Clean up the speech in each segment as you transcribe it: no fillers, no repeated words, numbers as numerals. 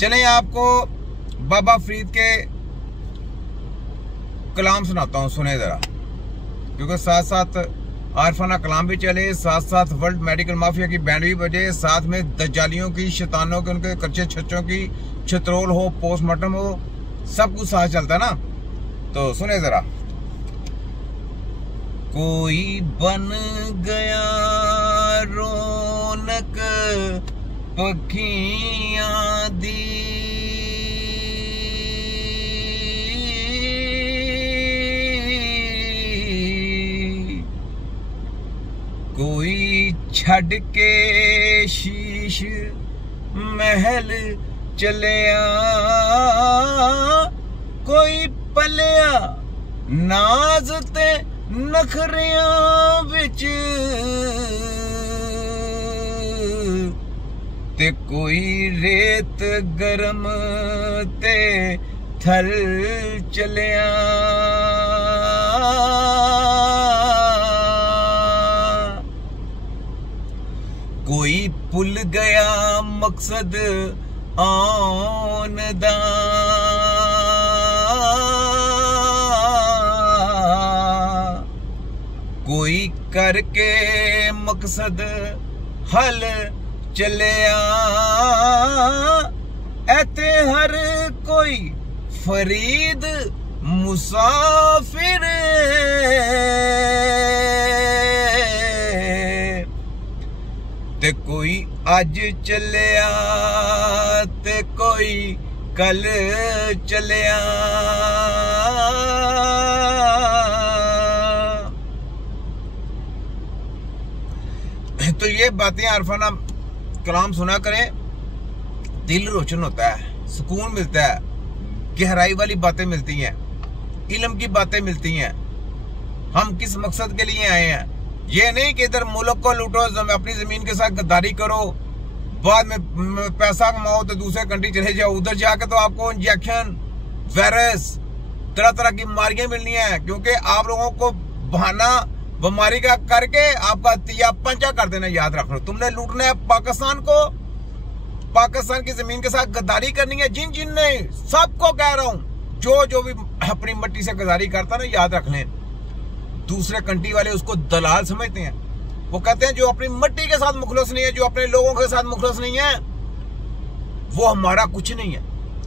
चलें आपको बाबा फरीद के कलाम सुनाता हूँ, सुने ज़रा, क्योंकि साथ साथ आरफाना कलाम भी चले, साथ साथ वर्ल्ड मेडिकल माफिया की बैंड भी बजे, साथ में दज्जालियों की, शैतानों के, उनके कच्चे छच्चों की छतरोल हो, पोस्टमार्टम हो, सब कुछ साथ चलता है ना। तो सुने ज़रा। कोई बन गया रौनक पखियां दी, कोई छड़ के शीश महल चलिया, कोई पलिया नाज ते नखरियां विच, ते कोई रेत गरम ते थल चलिया, कोई भुल गया मकसद आन दा, कोई करके मकसद हल चलिया, ऐते हर कोई फरीद मुसाफिर, ते कोई अज चलिया ते कोई कल चलिया। तो ये बातें आरफाना कलाम सुना करें, दिल रोशन होता है, सुकून मिलता है, गहराई वाली बातें मिलती हैं, इल्म की बातें मिलती हैं। हम किस मकसद के लिए आए हैं, ये नहीं कि इधर मुल्क को लूटो, अपनी जमीन के साथ गद्दारी करो, बाद में पैसा कमाओ तो दूसरे कंट्री चले जाओ, उधर जाके तो आपको इंजेक्शन, वायरस, तरह तरह की बीमारियां मिलनी है, क्योंकि आप लोगों को बहाना बीमारी का करके आपका तिया पंचा कर देना। याद रख लो, तुमने लूटना है पाकिस्तान को, पाकिस्तान की जमीन के साथ गद्दारी करनी है। जिन जिन ने, सबको कह रहा हूं, जो भी अपनी मिट्टी से गद्दारी करता ना, याद रख लें, दूसरे कंट्री वाले उसको दलाल समझते हैं। वो कहते हैं जो अपनी मिट्टी के साथ मुखलस नहीं है, जो अपने लोगों के साथ मुखलस नहीं है, वो हमारा कुछ नहीं है।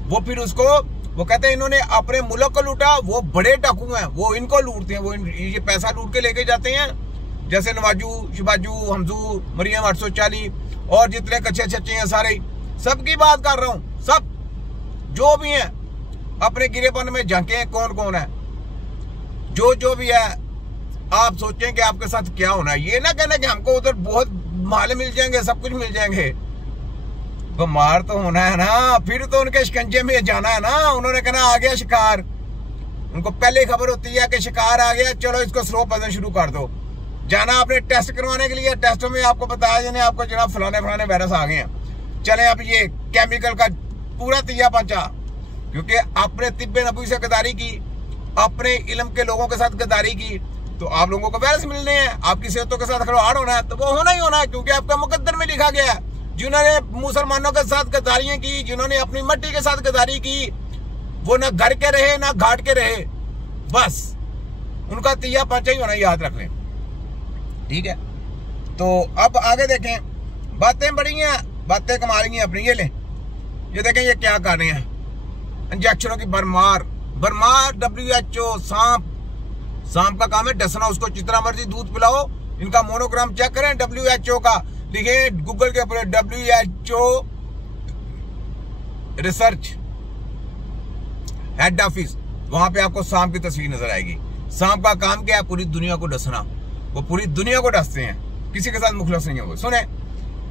वो फिर उसको वो कहते हैं इन्होंने अपने मुल्क को लूटा, वो बड़े डाकू हैं, वो इनको लूटते हैं, वो ये पैसा लूट के लेके जाते हैं। जैसे नवाजू, शिबाजू, हमजू, मरियम 840 और जितने कच्चे छच्चे हैं सारे, सबकी बात कर रहा हूं। सब जो भी हैं अपने गिरेपन में झांके हैं, कौन कौन है, जो भी है। आप सोचें कि आपके साथ क्या होना है। ये ना कहना कि हमको उधर बहुत माल मिल जाएंगे, सब कुछ मिल जाएंगे। बीमार तो होना है ना, फिर तो उनके शिकंजे में जाना है ना। उन्होंने कहना आ गया शिकार, उनको पहले खबर होती है कि शिकार आ गया, चलो इसको स्लो पलना शुरू कर दो। जाना आपने टेस्ट करवाने के लिए, टेस्टों में आपको बताया जाने आपको जनाब फलाने वायरस आ गए हैं। चले अब ये केमिकल का पूरा तिया पंचा, क्योंकि आपने तिब्बे नबी से गद्दारी की, अपने इल्म के लोगों के साथ गद्दारी की, तो आप लोगों को वायरस मिलने हैं, आपकी सेहतों के साथ खिलवाड़ होना है, तो वो होना ही होना है, क्योंकि आपका मुकद्दर में लिखा गया है। जिन्होंने मुसलमानों के साथ गद्दारियां की, जिन्होंने अपनी मिट्टी के साथ गद्दारी की, वो ना घर के रहे ना घाट के रहे, बस उनका तिया पंचा ही होना, याद रख लें, ठीक है। तो अब आगे देखें, बातें बड़ी हैं, बातें कमा रही हैं अपनी। ये ले, ये देखें ये क्या कर रहे हैं, इंजेक्शनों की भरमार। WHO, सांप का काम है डसना, उसको जितना मर्जी दूध पिलाओ। इनका मोनोग्राम चेक करें WHO का, लिखे गूगल के ऊपर WHO रिसर्च हेड ऑफिस, वहां पे आपको सांप की तस्वीर नजर आएगी। सांप का काम क्या है, पूरी दुनिया को डसना। वो पूरी दुनिया को डसते हैं, किसी के साथ मुखलस नहीं है वो। सुने,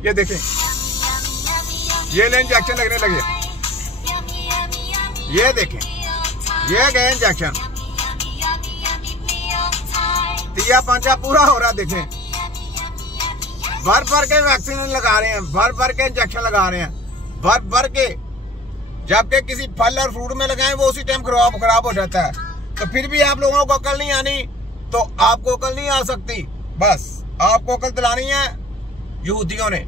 ये देखें, ये ले इंजेक्शन लगने लगे, ये देखें, ये गए इंजेक्शन, तिया पंचा पूरा हो रहा। देखें, भर भर के वैक्सीन लगा रहे हैं, भर भर के इंजेक्शन लगा रहे हैं, भर भर के। जबकि किसी फल और फ्रूट में लगाएं वो उसी टाइम खराब हो जाता है। तो फिर भी आप लोगों को अकल नहीं आनी, तो आपको अकल नहीं आ सकती। बस आपको अकल दिलानी है यहूदियों ने,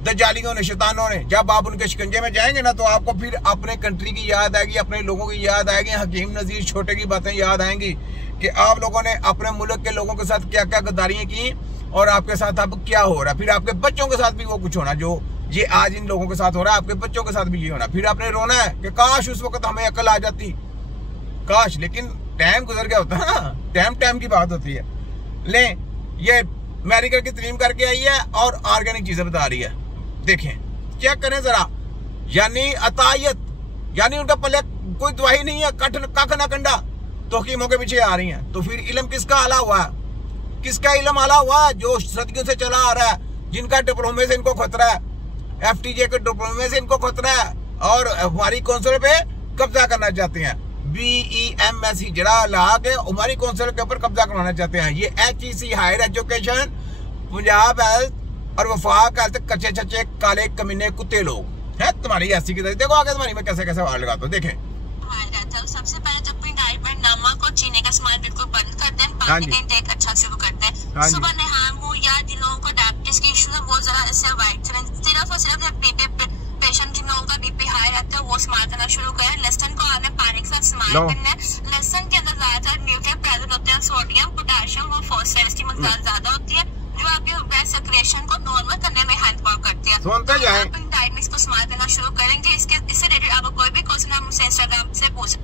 दज्जालियों ने, शैतानों ने। जब आप उनके शिकंजे में जाएंगे ना तो आपको फिर अपने कंट्री की याद आएगी, अपने लोगों की याद आएगी, हकीम नजीर छोटे की बातें याद आएंगी कि आप लोगों ने अपने मुल्क के लोगों के साथ क्या क्या गद्दारियां की और आपके साथ अब क्या हो रहा है। फिर आपके बच्चों के साथ भी वो कुछ होना जो ये आज इन लोगों के साथ हो रहा है, आपके बच्चों के साथ भी ये होना। फिर आपने रोना है कि काश उस वक्त हमें अकल आ जाती, काश। लेकिन टाइम गुजर गया होता है ना, टाइम की बात होती है। ले ये अमेरिका की तलीम करके आई है और ऑर्गेनिक चीजें बता रही है। देखें, चेक करें जरा, यानी अतायत, यानी उनका पल्ले कोई दवाई नहीं है, कख ना कंडा, तो हकीमों के पीछे आ रही हैं। तो फिर इल्म किसका आला हुआ है? किसका इल्म आला हुआ है? जो सदियों से चला आ रहा है, जिनका डिप्लोमे से इनको खतरा है, FTJ के डिप्लोमे से इनको खतरा है और हमारी कौंसिल पे कब्जा करना चाहते हैं। BEMS हिजड़ा ला के हमारी कौंसिल के ऊपर कब्जा करवाना चाहते हैं। ये HEC higher education, Punjab health और वफाक हेल्थ, कच्चे छच्चे काले कमीने कुत्ते लोग हैं तुम्हारी ऐसी की तरह। देखो आगे तुम्हारी में कैसे कैसे वार लगाता हूँ, देखें। सबसे पहले तो अपनी डाइट में नमक और चीनी का इस्तेमाल बिल्कुल बंद करते हैं, पानी का इंटेक अच्छा शुरू करते हैं। सुबह नहा मुंह या जिन लोगों को डायबिटीज की इश्यू है वो जरा इससे अवॉइड करें। सिर्फ और सिर्फ बीपी पेशेंट, जिन लोगों का बीपी हाई रहता है वो इस्तेमाल करना शुरू करें। लहसुन को आने पानी के साथ इस्तेमाल करना है। लहसुन के अंदर ज्यादातर न्यूट्रिएंट प्रेजेंट होते हैं, सोडियम, पोटेशियम और फॉस्फोरस की मकदार ज्यादा होती है जो आपके ब्लड सर्कुलेशन को नॉर्मल करने में हेल्प करती है। अपनी डाइट में इसको इस्तेमाल करना शुरू करेंगे। इससे रिलेटेड आपको कोई भी क्वेश्चन आप मुझसे इंस्टाग्राम से पूछ।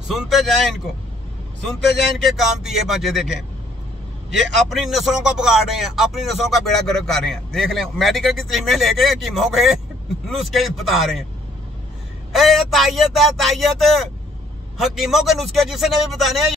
सुनते जाएं इनको, सुनते जाएं इनके काम की ये बातें। देखें, ये अपनी नस्लों को बिगाड़ रहे हैं, अपनी नस्लों का बेड़ा गर्क कर रहे हैं। देख लें, मेडिकल की तलीमें लेके हकीमों के नुस्खे बता रहे हैं। ए तायत है, तायत हकीमों के नुस्खे जिसने भी बताने हैं।